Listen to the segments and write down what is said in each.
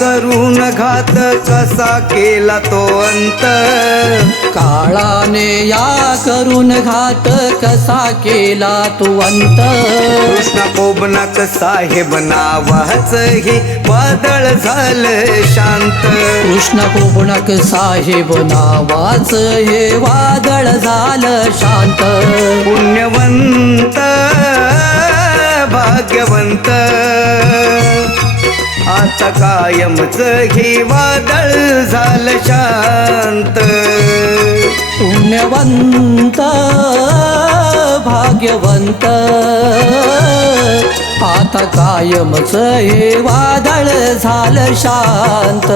करून घात कसा केला तो अंत? काळाने या करून घात कसा केला तू अंत? कृष्ण कोबनाक साहेब नावाच हे वादळ झालं शांत. कृष्ण कोपणक साहेब नावाच हे वादळ झालं शांत. पुण्यवंत आता कायमच हे वादळ झालं शांत. पुण्यवंत भाग्यवंत आता कायमच हे वादळ झालं शांत.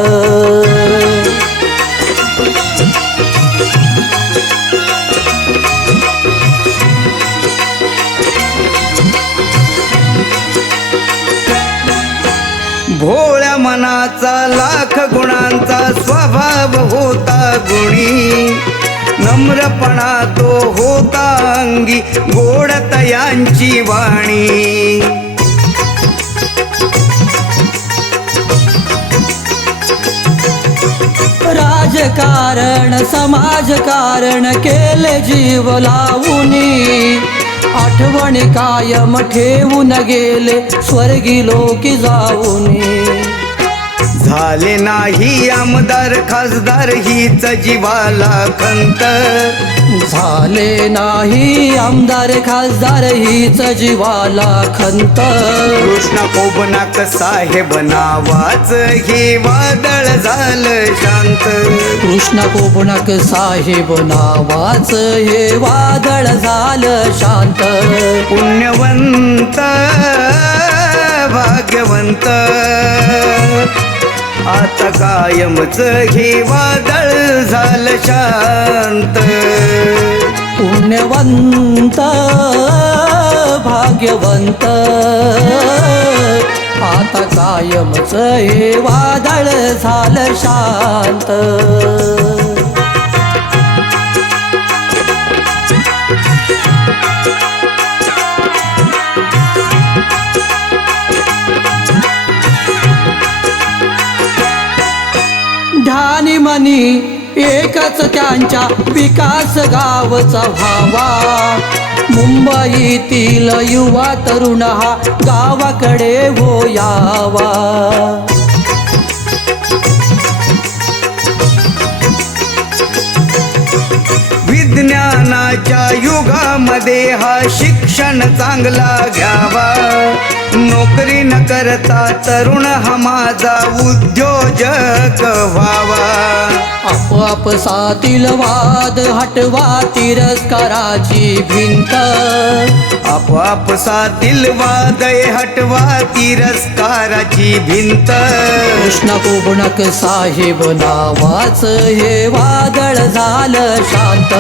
मनाचा लाख गुणांचा स्वभाव होता गुणी. नम्रपणा तो होता अंगी गोडतयांची वाणी. राजकारण समाजकारण केले जीव लावूनी. आठवण कायम ठेवून गेले स्वर्गी लोकी जाऊनी. झाले नाही आमदार खासदार हीच जीवाला खंत. झाले नाही आमदार खासदार हीच जीवाला खंत. कृष्ण कोबनाक साहेब नावाच हे वादळ झालं शांत. कृष्ण कोपणक साहेब नावाच हे वादळ झालं शांत. पुण्यवंत भाग्यवंत. आता कायमच हे वादळ झालं शांत. पुण्यवंत भाग्यवंत आता कायमच हे वादळ झालं शांत. आणि मनी एकच त्यांच्या विकास गावचा व्हावा. मुंबईतील युवा तरुण हा गावाकडे हो यावा विज्ञानाच्या युगामध्ये हा शिक्षण चांगला घ्यावा. नोकरी न करता तरुण हा माझा उद्योजक व्हावा. आपोआप सातील वाद हटवा तिरस्काराची भिंत. आपोआप सातील वादय हटवा तिरस्काराची भिंत. कृष्ण कोपणक साहेब नावाच हे वादळ झालं शांत.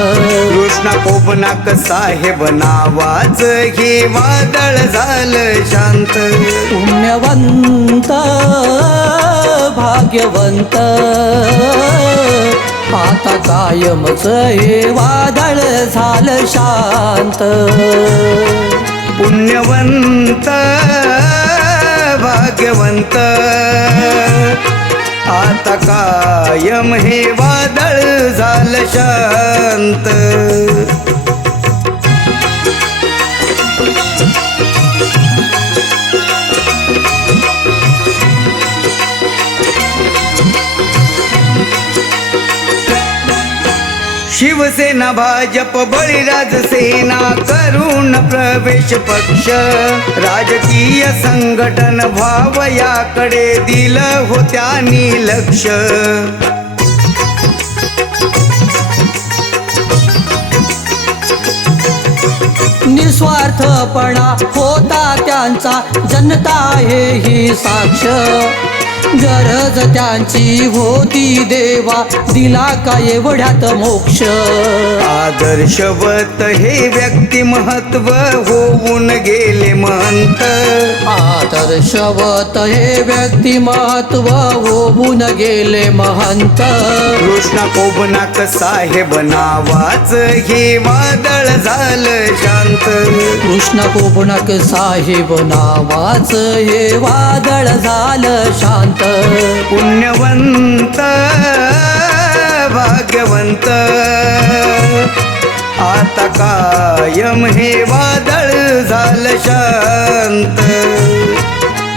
कृष्ण कोपनाक साहेब नावाच हे वादळ झालं शांत. पुण्यवंत भाग्यवंत आता कायमच हे वादळ झालं शांत पुण्यवंत भाग्यवंत आता कायम हे वादळ झालं शांत शिवसेना भाजप बळीराज सेना करून प्रवेश पक्ष. राजकीय संघटन व्हाव याकडे दिलं होत्यानी लक्ष निस्वार्थपणा होता त्यांचा जनता हे ही साक्ष. गरज त्यांची होती देवा दिला का एवढ्यात मोक्ष? आदर्शवत हे व्यक्तिमहत्व होऊन गेले महंत. आदर्शवत हे व्यक्तिमत्व होऊन गेले महंत. कृष्ण कोबनाक साहेब नावाच हे वादळ झालं शांत. कृष्ण कोपणक साहेब नावाच हे वादळ झालं शांत. पुण्यवंत भाग्यवंत. आता कायम हे वादळ झालं शांत.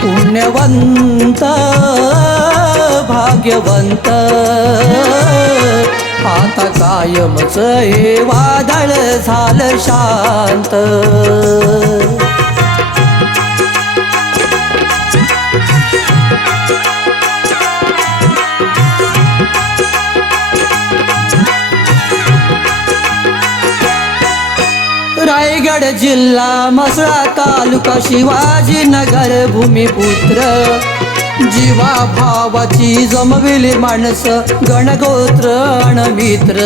पुण्यवंत भाग्यवंत. आता कायमच हे वादळ झालं शांत. रायगड जिल्हा मसळा तालुका शिवाजी नगर भूमिपुत्र. जीवा भावाची जमविली माणसं गणगोत्र अणमित्र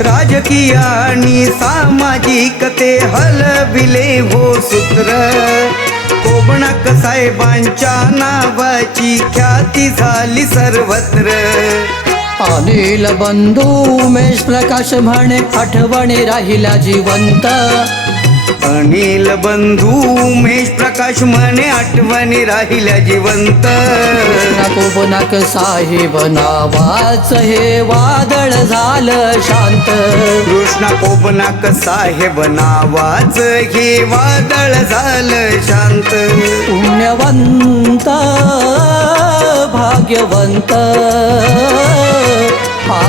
राजकीय आणि सामाजिक ते हलविले हो सूत्र. कोबणक साहेबांच्या नावाची ख्याती झाली सर्वत्र. अनिल बंधू उमेश प्रकाश म्हणे आठवणी राहिला जिवंत. अनिल बंधू उमेश प्रकाश म्हणे आठवणी राहिल्या जिवंत. कोबनाक साहेब नावाच हे वादळ झालं शांत. कृष्णा कोबनाक साहेब नावाच हे वादळ झालं शांत. पुण्यवंत भाग्यवंत.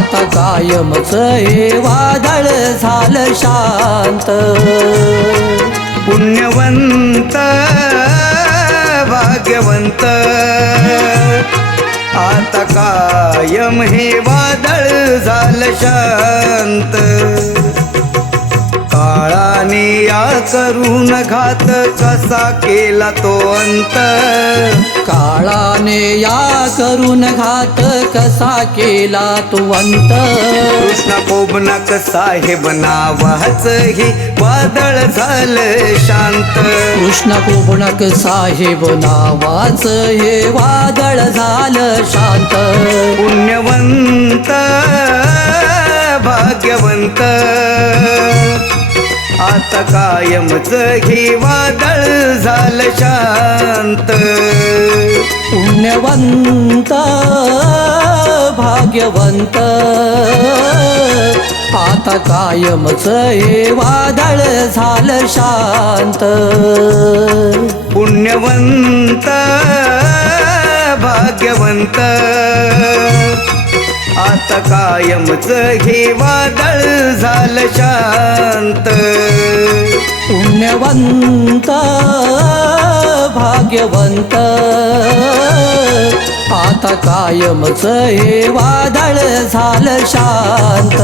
आता कायमच हे वादळ झालं शांत. पुण्यवंत भाग्यवंत आता कायम हे वादळ झालं शांत. काळाने या करून घात कसा केला तो अंत? काळाने या करून घात कसा केला तू अंत कृष्ण कोबनाक साहेब नावाच हे वादळ झालं शांत. कृष्ण कोबणक साहेब नावाच हे वादळ झालं शांत. पुण्यवंत भाग्यवंत. आता कायमच हे वादळ झालं शांत. पुण्यवंत भाग्यवंत आता कायमच हे वादळ झालं शांत. पुण्यवंत भाग्यवंत आता कायमच हे वादळ झालं शांत. पुण्यवंत भाग्यवंत आता कायमच हे वादळ झालं शांत.